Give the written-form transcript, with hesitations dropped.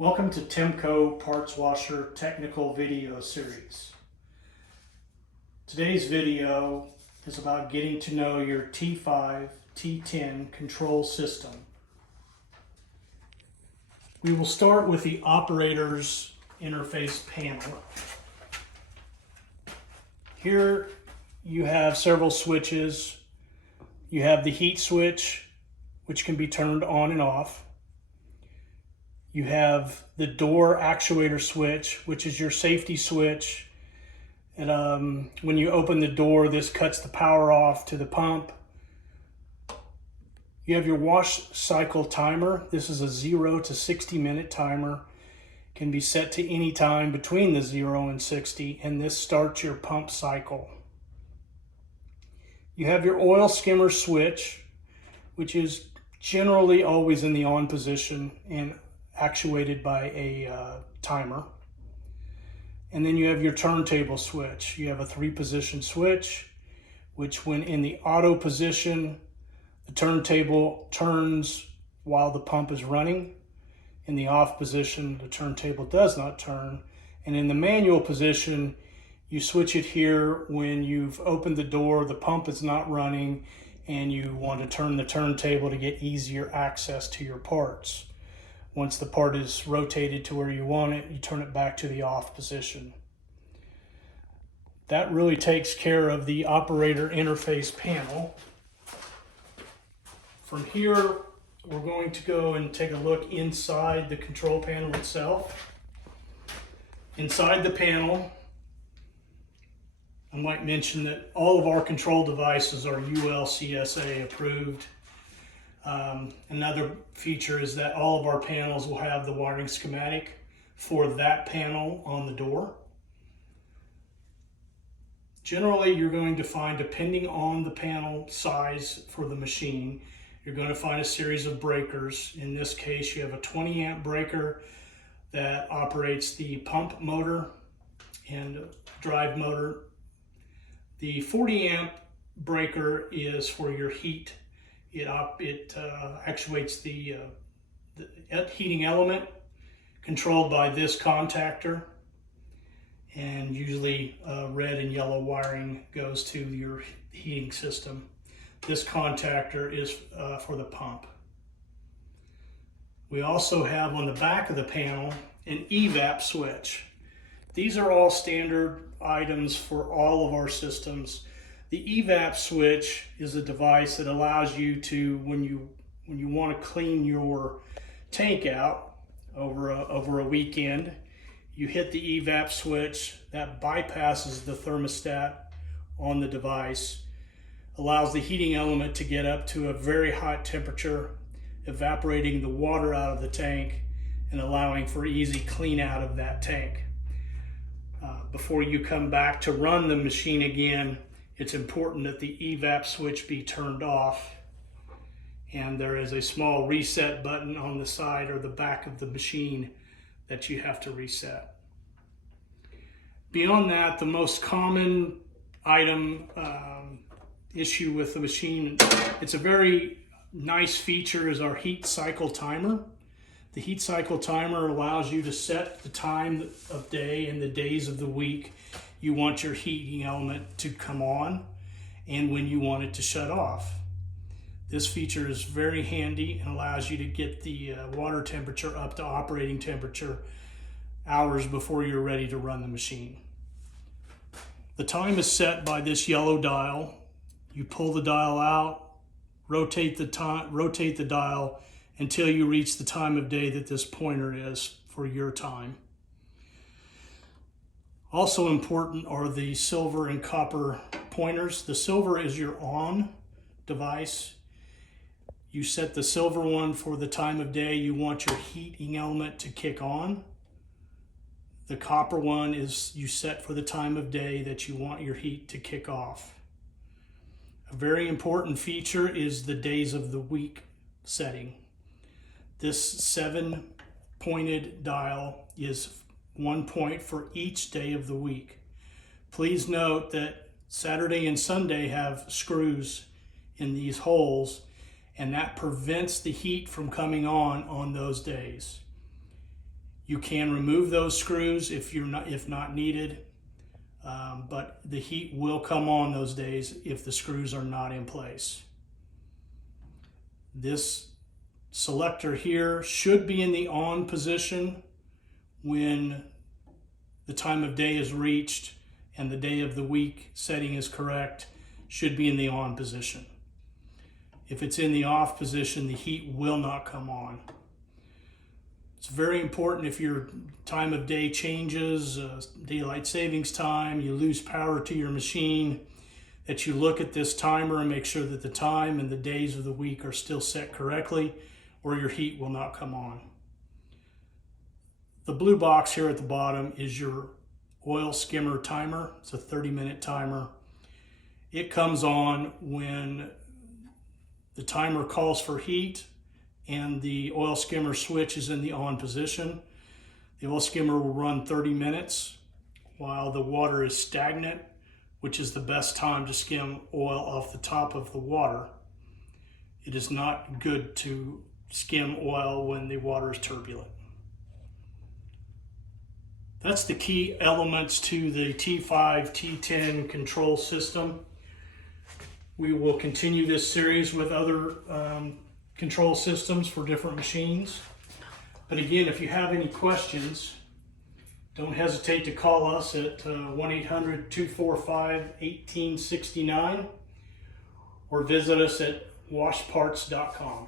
Welcome to Temco Parts Washer technical video series. Today's video is about getting to know your T5-T10 control system. We will start with the operator's interface panel. Here you have several switches. You have the heat switch, which can be turned on and off. You have the door actuator switch, which is your safety switch. And when you open the door, this cuts the power off to the pump. You have your wash cycle timer. This is a 0 to 60 minute timer. Can be set to any time between the 0 and 60, and this starts your pump cycle. You have your oil skimmer switch, which is generally always in the on position and actuated by a timer. And then you have your turntable switch. You have a 3-position switch, which when in the auto position, the turntable turns while the pump is running. In the off position, the turntable does not turn. And in the manual position, you switch it here when you've opened the door, the pump is not running, and you want to turn the turntable to get easier access to your parts. Once the part is rotated to where you want it, you turn it back to the off position. That really takes care of the operator interface panel. From here, we're going to go and take a look inside the control panel itself. Inside the panel, I might mention that all of our control devices are UL/CSA approved. Another feature is that all of our panels will have the wiring schematic for that panel on the door. Generally, you're going to find, depending on the panel size for the machine, you're going to find a series of breakers. In this case, you have a 20 amp breaker that operates the pump motor and drive motor. The 40 amp breaker is for your heat. It actuates the heating element, controlled by this contactor, and usually red and yellow wiring goes to your heating system. This contactor is for the pump. We also have on the back of the panel an evap switch. These are all standard items for all of our systems. The evap switch is a device that allows you to, when you want to clean your tank out over a weekend, you hit the evap switch. That bypasses the thermostat on the device, allows the heating element to get up to a very hot temperature, evaporating the water out of the tank and allowing for easy clean out of that tank. Before you come back to run the machine again, it's important that the evap switch be turned off, and there is a small reset button on the side or the back of the machine that you have to reset. Beyond that, the most common item issue with the machine, it's a very nice feature, is our heat cycle timer. The heat cycle timer allows you to set the time of day and the days of the week you want your heating element to come on and when you want it to shut off. This feature is very handy and allows you to get the water temperature up to operating temperature hours before you're ready to run the machine. The time is set by this yellow dial. You pull the dial out, rotate the dial until you reach the time of day that this pointer is for your time. Also important are the silver and copper pointers. The silver is your on device. You set the silver one for the time of day you want your heating element to kick on. The copper one is you set for the time of day that you want your heat to kick off. A very important feature is the days of the week setting. This 7-pointed dial is 1 point for each day of the week. Please note that Saturday and Sunday have screws in these holes, and that prevents the heat from coming on those days. You can remove those screws if not needed, but the heat will come on those days if the screws are not in place. This selector here should be in the on position when the time of day is reached and the day of the week setting is correct. Should be in the on position. If it's in the off position, the heat will not come on. It's very important if your time of day changes, daylight savings time, you lose power to your machine, that you look at this timer and make sure that the time and the days of the week are still set correctly, or your heat will not come on. The blue box here at the bottom is your oil skimmer timer. It's a 30-minute timer. It comes on when the timer calls for heat and the oil skimmer switch is in the on position. The oil skimmer will run 30 minutes while the water is stagnant, which is the best time to skim oil off the top of the water. It is not good to skim oil when the water is turbulent. That's the key elements to the T5-T10 control system. We will continue this series with other control systems for different machines. But again, if you have any questions, don't hesitate to call us at 1-800-245-1869 or visit us at washparts.com.